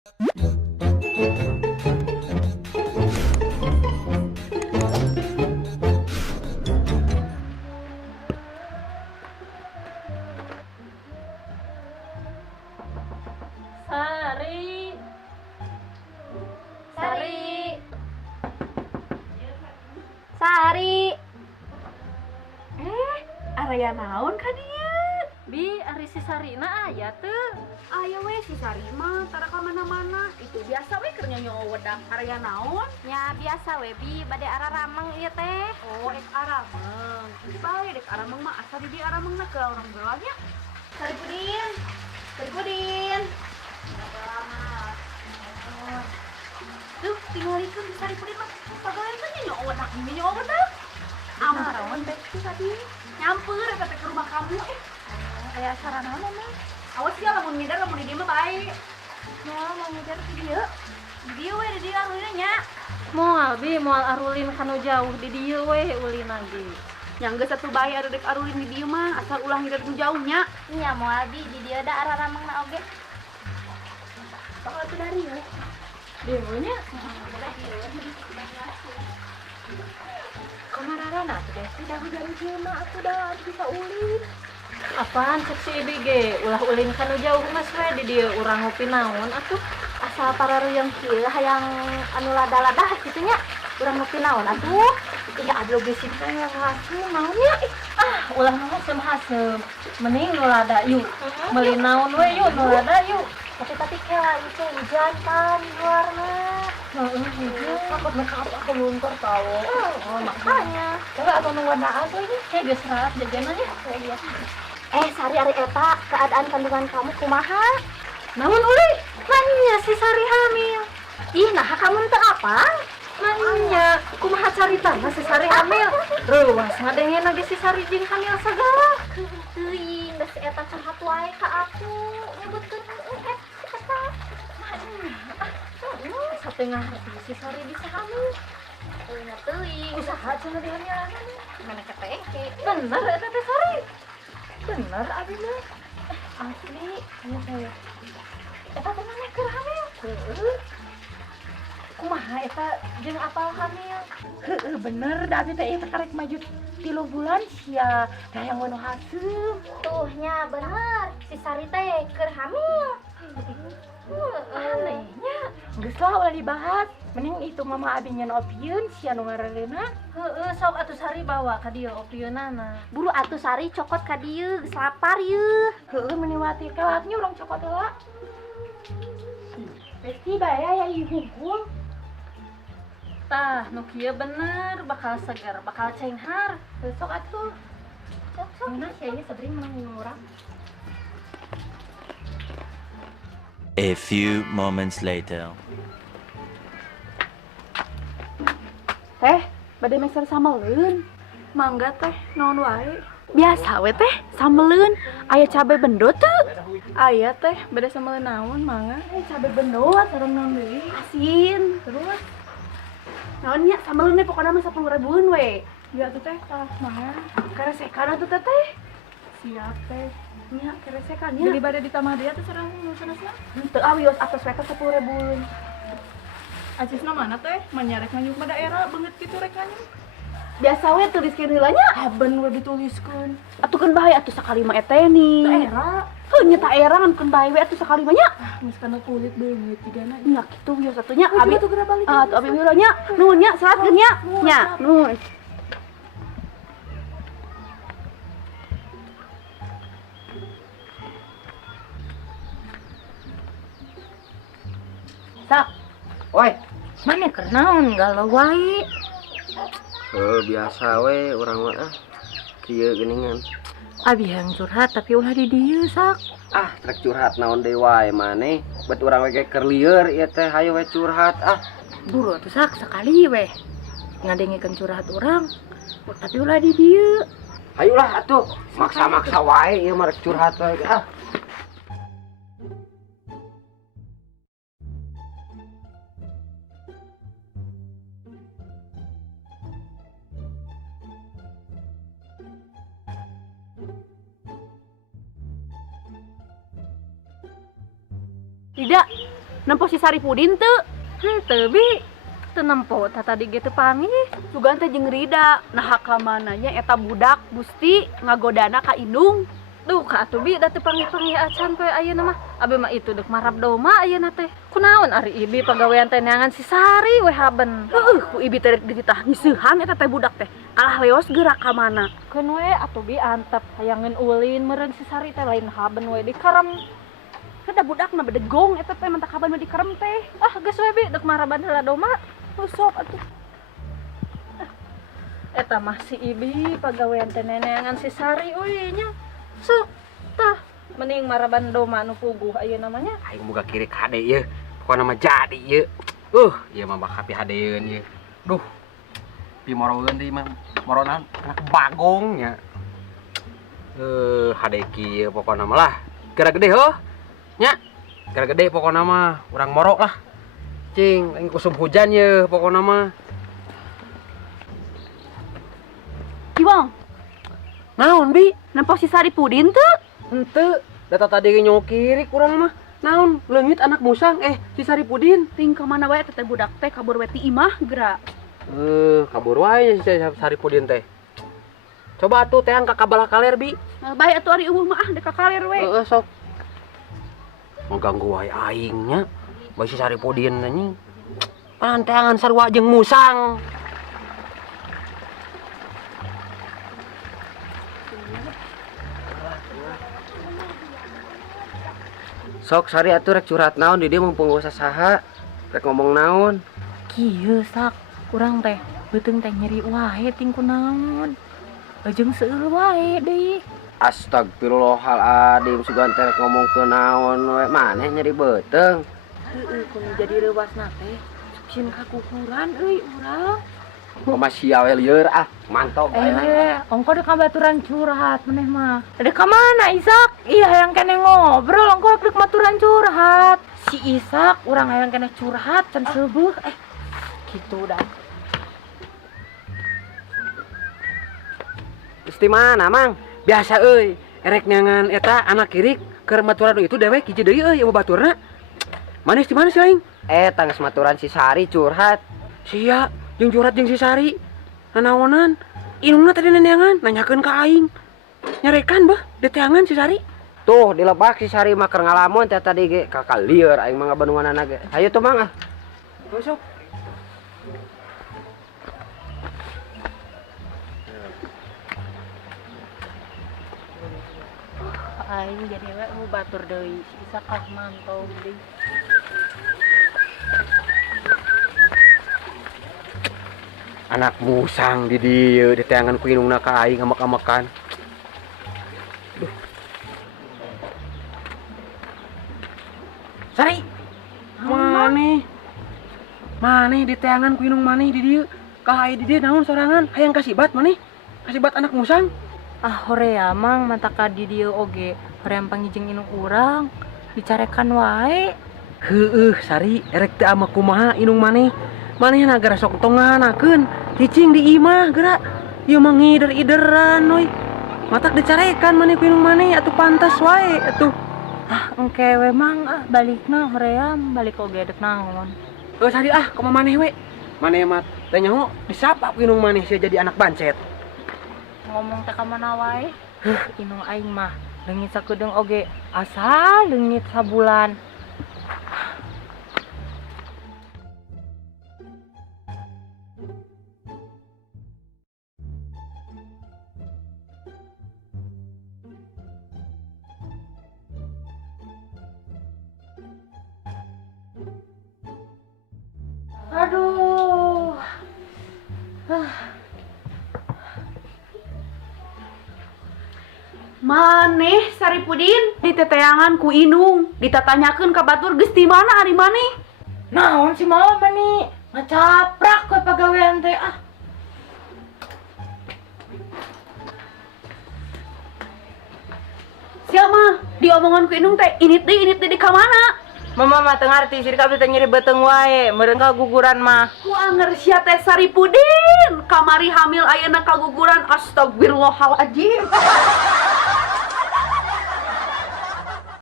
Sari, Sari, Sari. Area naon ka dieu? Bi, ari si Sarina aya teu. Aya we si Sari mah tara ka mana-mana. Itu biasa we keur nyanyi wedak area naon? Ya biasa we Bi, bade ararameng ieu teh. Oh, dek arameng. Bae dek arameng mah asa di dieu aramengna ke orang gelanya. Sari Pudin. Sari Pudin. Tuh, tinggalikeun di Sari Pudin mah. Pagawean teh nyanyi wedak, nyanyi wedak. Ampun, Besti tadi nyamper eta teh ke rumah kamu. Aya sarana mah. Awas ya lamun ngidar lamun di dieu mah bae. Ya, mau ngejar ke dieu. Di dieu we, di dieu arulina nya. Moal Bi, moal arulin kanu jauh di dieu we ulin lagi. Yang geus satu bae ada dek arulin di dieu mah, asal ulah ngidar nu jauh nya. Nya moal Bi, di dieu da araramengna oge. Bakal teu dari we. Dewe nya. Kumararana tuh Desi dah dari jelema aku dah bisa ulin. Apaan cek si Ibi ge? Ulah ulin kanu jauh mas we di dieu urang ngopi naon atuh. Asal pararuyang kieu hayang anu lada-lada kitu nya. Urang ngopi naon atuh? Ya aduh bisi teh hasil naon nya. Ulah hasem hasem. Mending nu lada yuk. Meuli naon we yuk nu lada yuk. Tapi kayak itu hujan kan di luarna. Heeh, hijau. Takut makeup aku luntur tahu. Oh, makanya. Enggak atau nungguan tuh ini. Kayak geus raat jajanannya. Iya. Sari ari eta keadaan kandungan kamu kumaha? Namun uli, nanya si Sari hamil. Ih, nah kamu teu apa? Nanya, kumaha caritana si Sari hamil. Ruas ngadengin lagi si Sari jeung hamil segala. Teuing, geus eta curhat wae ka aku. Nyebutkeun eta. Satengah hati si Sari bisa hamil. Teuing. Usaha cenah dihamilan. Mana keteke. Bener eta teh Sari. Bener abi mah. Asli, iya saya. Eta teh mana keur hamil? Heeh. Kumaha eta jeung apal hamil? Heeh bener da abi teh eta karek maju 3 bulan sia da yang nu hasem. Tuh nya bener. Si Sari teh keur hamil. Anehnya geus lah ulah dibahas. Mending itu mama abi nyen opieun sia nu ngaranna. Heeh, sok atuh Sari bawa ka dieu opieunana. Buru atuh Sari cokot ka dieu geus lapar yeuh. Heeh meniwati kelaknya urang cokot heula. Pasti bae ya ihungkul. Tah, nu kieu bener bakal seger, bakal cenghar. Sok atuh. Sok mana sia ieu sabring menang urang. A few moments later. Teh, bade meser sameleun. Mangga teh, naon wae. Biasa we teh, sameleun. Aya cabe bendot teu? Aya teh, bade sameleun naon mangga. Cabe bendot sareng naon deui? Asin. Terus naon nya sameleun pokona mah 10.000-an we. Ya tuh teh tah mah. Karesekan atuh teh teh. Siap teh. Nya karesekan Jadi nya. bade di tamah dia tuh sareng nu sanesna. Teu awios atos we 10.000-an. Acisna mana teh? Manyarek nganyuk mah daerah beungeut kitu rek nganyuk. Biasa we tuliskeun heula nya. Haben we dituliskeun. Atuh keun bae atuh sakali mah eteni. Daerah Heuh nya ta era ngan keun bae we atuh sakali mah nya. geus kana kulit beungeut tigana. Nya kitu wios atuh nya. Abi Abi tuh geura balik. atuh abi heula nya. Nuhun nya, salatkeun nya. Nya, nuhun. Sak. Woi, Mana keur naon galau wae. biasa we urang mah kieu geuningan. Abi yang curhat tapi ulah di dieu sak. Trek curhat naon deui wae maneh. Bet urang we keur lieur ieu teh hayu we curhat. Buru atuh sak sekali we. Ngadengikeun curhat urang tapi ulah di dieu. Hayulah atuh, maksa-maksa wae ieu mah rek curhat wae. Tidak, nempo si Saripudin teu? Henteu bi. Teu nempo tadi ge teu panggih. Sugan teh jeung Rida. Nah kamananya eta budak Gusti ngagodana ka Indung. Duh ka atuh bi da teu panggih-panggih acan poe ayeuna mah. Abi mah itu deuk marab doma ayeuna teh. Kunaon ari ibi pagawean teh neangan si Sari we haben. Heueuh ku ibi teh dititah nyiseuhan eta teh budak teh. Kalah leos geura ka mana. Keun we atuh bi antep hayangeun ulin meureun si Sari teh lain haben we di karem. Kada budakna bedegong eta teh mentak kaban di kerem teh. Ah geus we bi deuk maraban heula doma. Sok atuh. Eta mah si ibi pagawean teh neangan si Sari euy nya. Sok tah mending maraban doma nu puguh ayeuna namanya. Aing boga kirik hade ieu. Pokona mah jadi ieu. Ieu mah bakal pihadeun ieu. Duh. Pi moroeun deui mah. Moronan anak bagong nya. Hade kieu pokona mah lah. Gara gede heuh. Nya. Gara gede pokona mah urang morok lah. Cing, aing kusum hujan ye pokona mah. Ibong, Naon bi? nempo si Saripudin teu? Henteu. Data tadi ge nyokirik urang mah. Naon? Leungit anak musang si Saripudin. Ting ka mana wae teh budak teh kabur we ti imah geura. Kabur wae si Saripudin teh. Coba atuh teh angka kabalah kaler bi. Bae atuh ari eueuh mah dek ka kaler we. Sok. Mengganggu wae aing nya. Bae si Saripudin anjing. Panteangan sarua jeung musang. Sok Sari atuh rek curhat naon di dieu mumpung usah saha. Rek ngomong naon? Kieu sak, urang teh beuteung teh nyeri wae ting kunaon. Jeung seueur wae deui. Astagfirullahaladzim, sugan teh rek ngomong ke naon we maneh nyeri beuteung. Heueuh kudu jadi reusna teh. Sieun kakukuran euy urang. Mama sia we lieur mantap Ongko dek baturan curhat meneh mah. Dek ka mana Isak? Iya hayang kene ngobrol, ongko dek baturan curhat. Si Isak urang hayang kene curhat can seueuh gitu dah. Gusti mana mang? Biasa euy, erek nyangan eta anak kirik keur maturan itu dewek hiji deui euy ieu baturna. Manes di mana sih aing? Tangis maturan si Sari curhat. Sia, jeung curhat jeung si Sari. Nanaonan? Inungna tadi neneangan nanyakeun ka aing. Nyarekan bah deteangan si Sari. Tuh dilebak si Sari mah keur ngalamun teh tadi ge kakak lieur aing mah ngabanunganana ge. Hayu tuh mang Masuk. Aing jadi we mau batur deui. Si Isak kah mantau deui. Anak musang di dieu diteangan ku inungna ka aing amek-amekan. Sari. Maneh diteangan ku inung maneh di dieu. Ka aing di dieu naon sorangan? Hayang kasibat maneh. Kasibat anak musang. Horea mang mata ka di dieu oge. Hoream panggijeng inung urang. Dicarekan wae. Heueuh Sari, erek teu ama kumaha inung maneh. Manehna gara sok tonganakeun, cicing di imah geura. Ieu mah ngider-ideran we. Matak dicarekan maneh ku inung maneh atuh pantas wae atuh. Engke we mang balikna hoream balik oge dek naon. Sari kumaha maneh we. Maneh mah teh nyaho disapa ku inung maneh sia jadi anak bancet. Ngomong teh ka mana wae? Inung aing mah leungit sakedeung oge asal leungit sabulan. Aduh. Maneh Saripudin diteteangan ku Inung, ditatanyakeun ka batur geus ti mana ari maneh? Naon si mama nih? Ngacaprak we pagawean teh Siapa diomongan ku Inung teh init deui di ka mana? Mama mah teu ngarti siri kabeh teh nyeri beuteung wae, meureun kaguguran mah. Ku anger sia teh Saripudin, kamari hamil ayeuna kaguguran, astagfirullahaladzim.